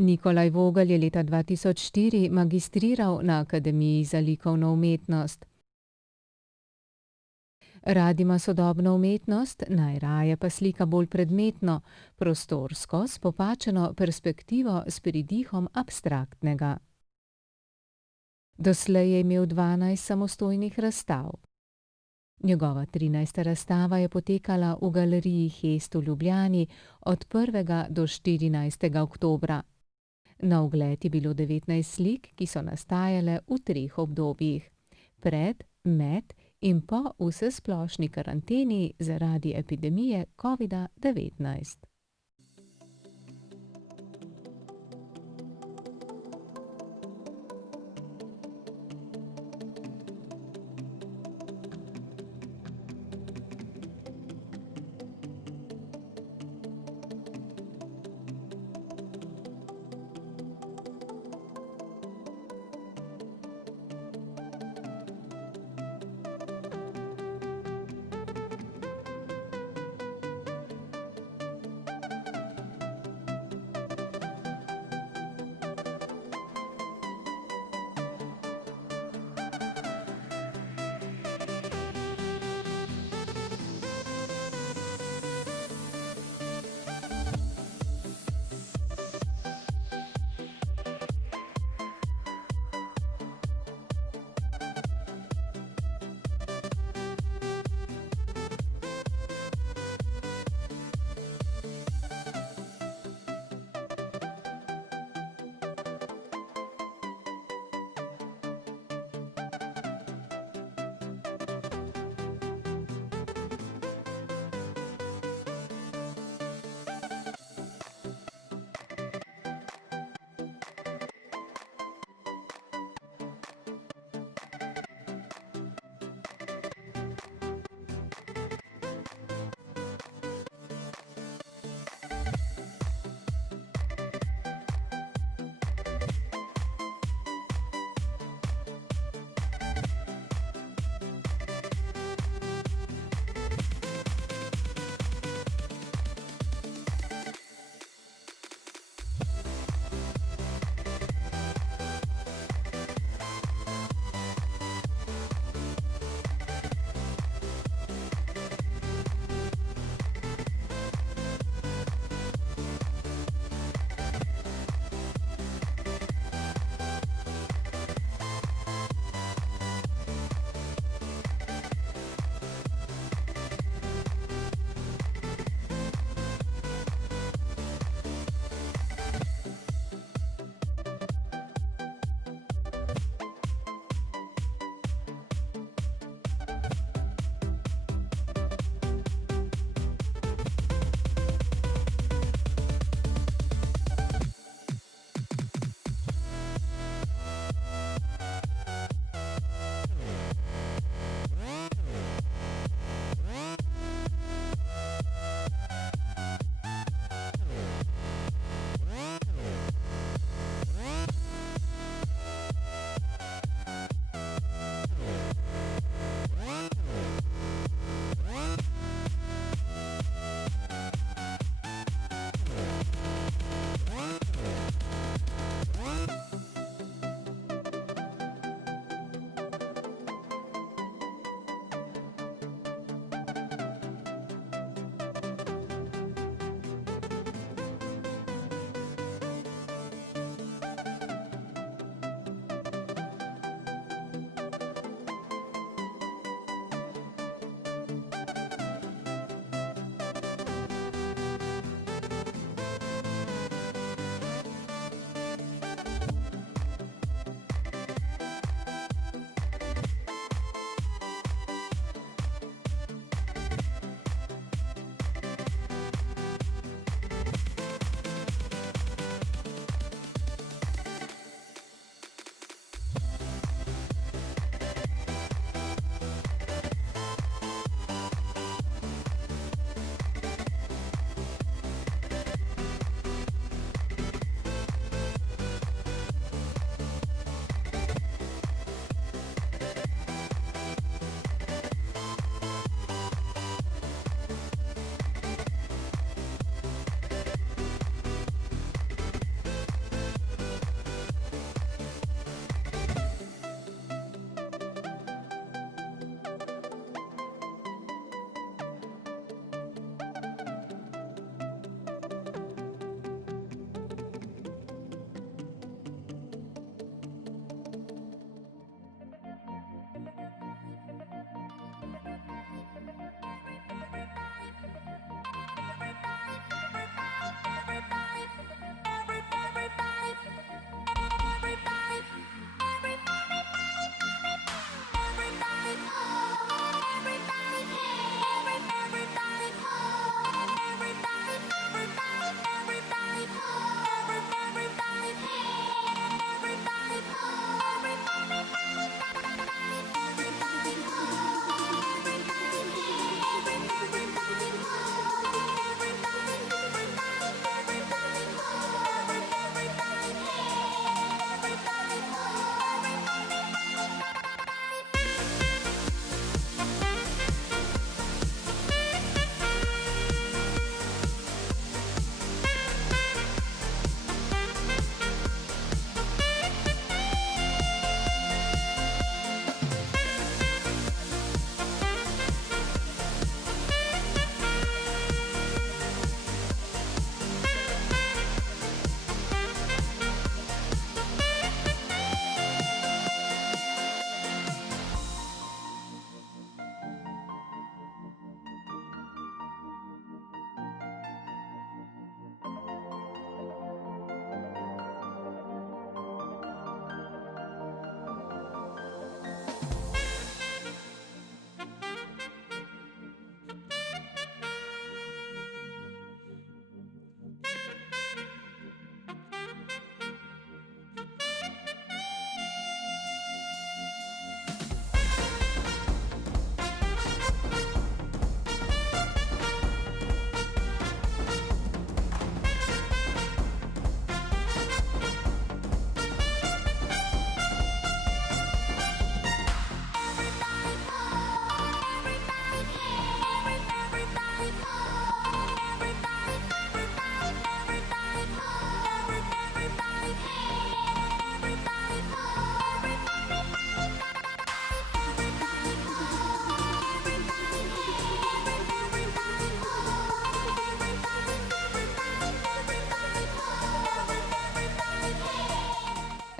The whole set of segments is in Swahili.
Nikolaj Vogel je leta 2004 magistriral na Akademiji za likovno umetnost. Rad ima sodobno umetnost, najraje pa slika bolj predmetno, prostorsko, s popačeno perspektivo s pridihom abstraktnega. Doslej je imel 12 samostojnih razstav. Njegova 13. razstava je potekala v galeriji Hest v Ljubljani od 1. do 14. oktobra. Na ogled je bilo 19 slik, ki so nastajale v 3 obdobjih: pred, med in po vsesplošni karanteni zaradi epidemije covida-19.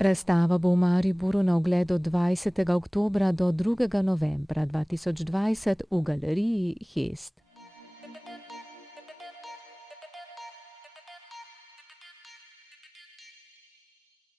Razstava bo v Mariboru na ogled od 20. oktobra do 2. novembra 2020 v galeriji Hest.